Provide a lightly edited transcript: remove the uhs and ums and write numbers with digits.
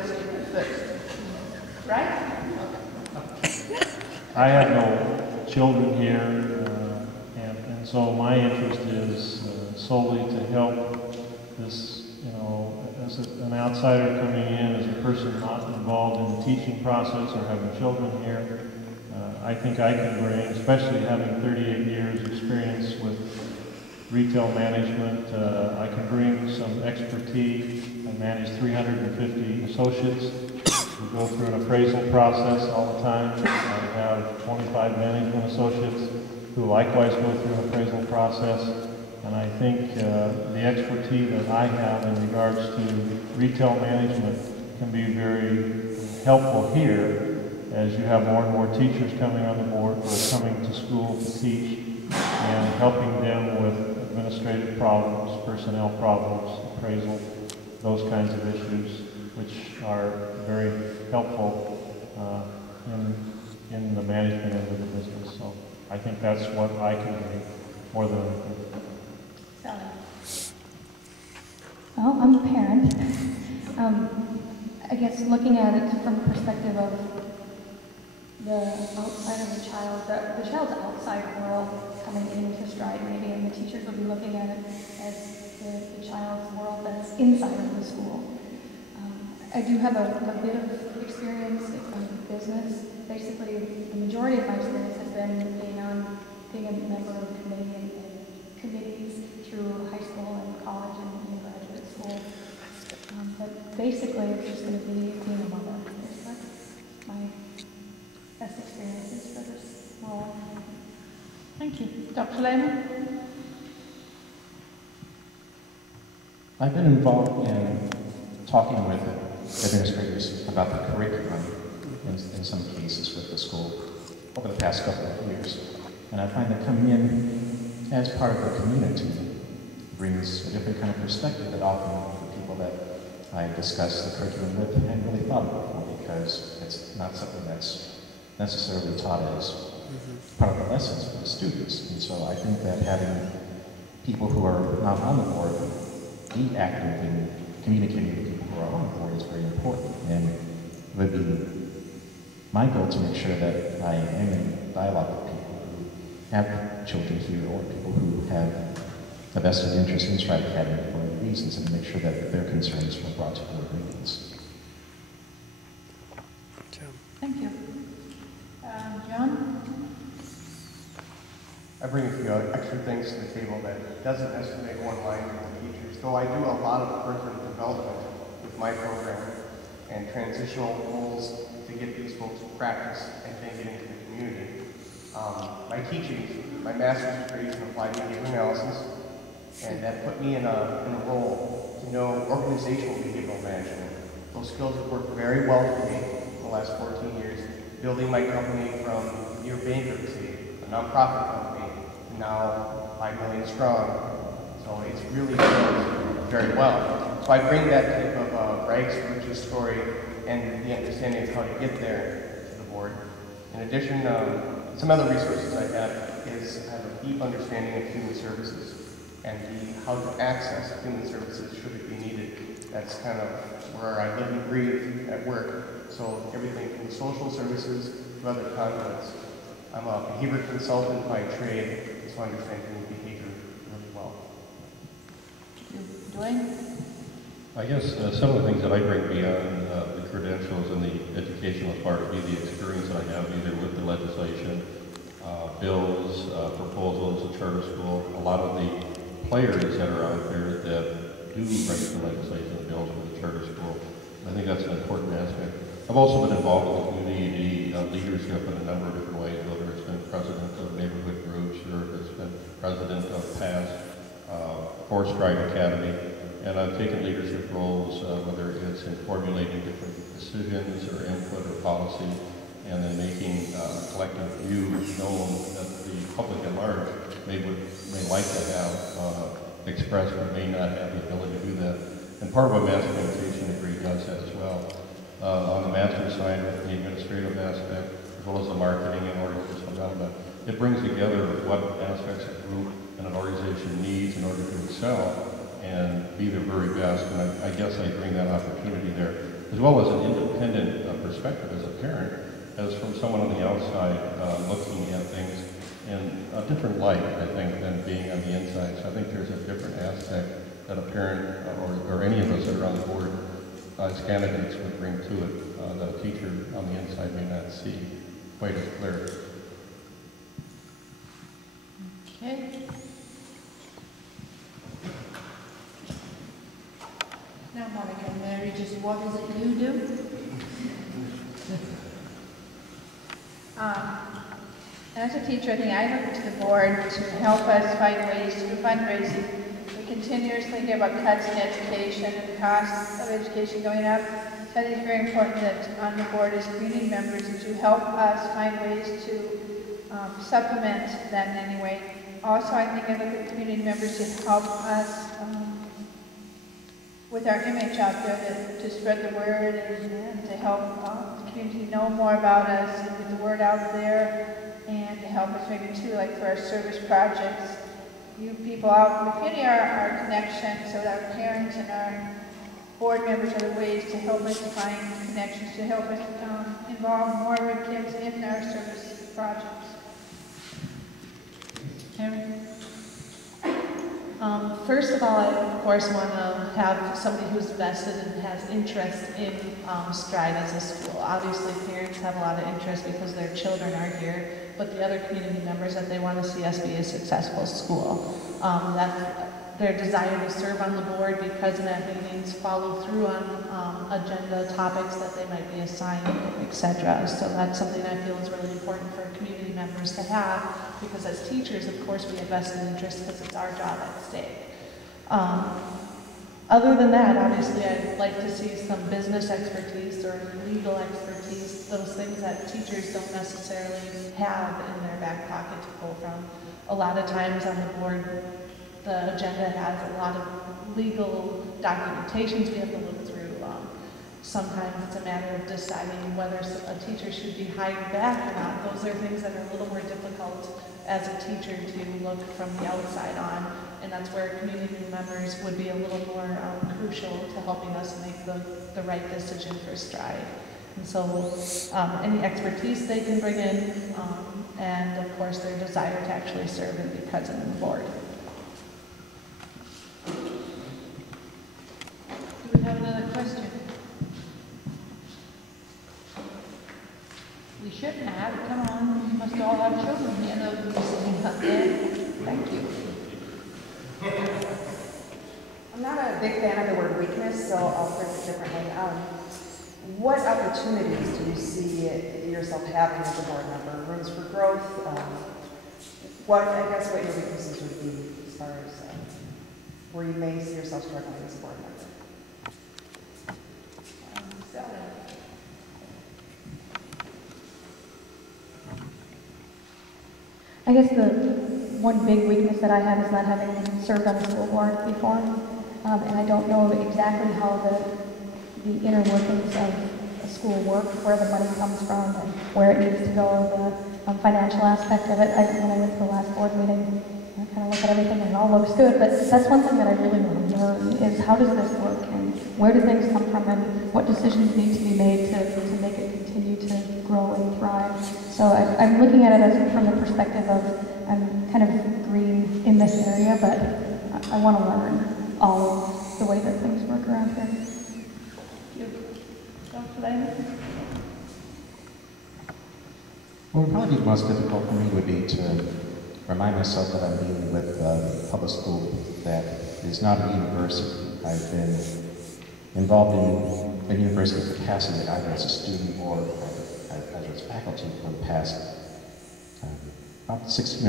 question first. Right? I have no children here, and so my interest is solely to help this, as an outsider coming in, as a person not involved in the teaching process or having children here. I think I can bring, especially having 38 years experience with retail management, I can bring some expertise. I manage 350 associates. We go through an appraisal process all the time. I have 25 management associates who likewise go through an appraisal process. And I think the expertise that I have in regards to retail management can be very helpful here as you have more and more teachers coming on the board who are coming to school to teach and helping them with administrative problems, personnel problems, appraisal, those kinds of issues, which are very helpful in the management end of the business. So I think that's what I can do more than anything. Sally. Well, I'm a parent. I guess looking at it from the perspective of the outside of the child, the child's outside world coming into stride maybe, and the teachers will be looking at it as the child's world that's inside of the school. I do have a bit of experience in business. Basically, the majority of my experience has been being a member of the committee and committees through high school and college and graduate school. But basically, it's just going to be being a mother. That's my best experiences for this role. Thank you. Dr. Lehman? I've been involved in talking with administrators about the curriculum in some cases with the school over the past couple of years. And I find that coming in as part of the community brings a different kind of perspective that often the people that I discuss the curriculum with hadn't really thought of before, because it's not something that's necessarily taught as part of the lessons for the students. And so I think that having people who are not on the board be active in communicating with people who are on the board is very important. And it would be my goal to make sure that I am in dialogue with people who have children here or people who have a vested interest in Stride Academy for other reasons, and to make sure that their concerns are brought to board meetings. Thank you. John? I bring a few extra things to the table that doesn't necessarily go in line with the teachers, though I do a lot of curriculum development with my program and transitional roles to get these folks to practice and then get into the community. My teaching, my master's degree is in applied behavior analysis, and that put me in a role to know organizational behavioral management. Those skills have worked very well for me in the last 14 years, building my company from near bankruptcy, a nonprofit company, to now 5 million strong. So it's really worked very well. So I bring that type of rags to riches story and the understanding of how to get there to the board. In addition, some other resources I have is I have a deep understanding of human services and how to access human services should it be needed. That's kind of where I live and breathe at work. So everything from social services to other conduits. I'm a behavior consultant by trade, so I understand human behavior really well. Dwayne? I guess some of the things that I bring beyond the credentials and the educational part would be the experience that I have either with the legislation, bills, proposals, the charter school, a lot of the players that are out there that do write the legislation and bills for the charter school. I think that's an important aspect. I've also been involved with the community leadership in a number of different ways, whether it's been president of neighborhood groups or if it's been president of PASS, for Stride Academy. And I've taken leadership roles, whether it's in formulating different decisions or input or policy, and then making collective views known that the public at large may like to have expressed but may not have the ability to do that. And part of a mass communication degree does that as well. On the master's side, with the administrative aspect, as well as the marketing and organizational development, it brings together what aspects of group and an organization needs in order to excel and be their very best. And I guess I bring that opportunity there. as well as an independent perspective as a parent, as from someone on the outside looking at things in a different light, I think, than being on the inside. So I think there's a different aspect that a parent or any of us that are on the board as candidates would bring to it that a teacher on the inside may not see quite as clear. Okay. Now, Monica and Mary, just what is it you do? As a teacher, I think I look to the board to help us find ways to do fundraising. We continuously hear about cuts in education and costs of education going up. So I think it's very important that on the board as community members that you help us find ways to supplement that in any way. Also, I think I look at community members to help us with our image out there, to spread the word and to help the community know more about us and get the word out there, and to help us maybe too, like for our service projects. You people out in the community are our connection, so that our parents and our board members are the ways to help us find connections, to help us involve more of our kids in our service projects. Karen? First of all, I of course want to have somebody who's vested and has interest in Stride as a school. Obviously, parents have a lot of interest because their children are here, but the other community members that they want to see us be a successful school. That their desire to serve on the board, be present at meetings, follow through on agenda topics that they might be assigned, etc. So that's something I feel is really important for community members to have, because as teachers, of course, we have vested interest because it's our job at stake. Other than that, obviously, I'd like to see some business expertise or legal expertise, those things that teachers don't necessarily have in their back pocket to pull from. A lot of times on the board, the agenda has a lot of legal documentations we have to look through. Sometimes it's a matter of deciding whether a teacher should be hired back or not. Those are things that are a little more difficult as a teacher to look from the outside on, and that's where community members would be a little more crucial to helping us make the right decision for Stride. And so any expertise they can bring in, and of course their desire to actually serve and be present on the board. Do we have another question? We shouldn't have. Come on, we must all have children. You know, sitting up there. Thank you. I'm not a big fan of the word weakness, so I'll phrase it differently. What opportunities do you see yourself having as a board member? Rooms for growth? What your weaknesses would be as far as where you may see yourself struggling as a board member? Sally. I guess the one big weakness that I have is not having served on the school board before, and I don't know exactly how the inner workings of a school work, where the money comes from, and where it needs to go, the financial aspect of it. When I went to the last board meeting, I kind of look at everything and it all looks good, but that's one thing that I really want to learn is how does this work, and where do things come from, and what decisions need to be made to make it continue to grow and thrive. So I'm looking at it as from the perspective of I'm kind of green in this area, but I want to learn all of the way that things work around here. Dr. Lehman? What would probably be most difficult for me would be to remind myself that I'm dealing with a public school that is not a university. I've been involved in a university capacity either as a student or as faculty for the past about 16 or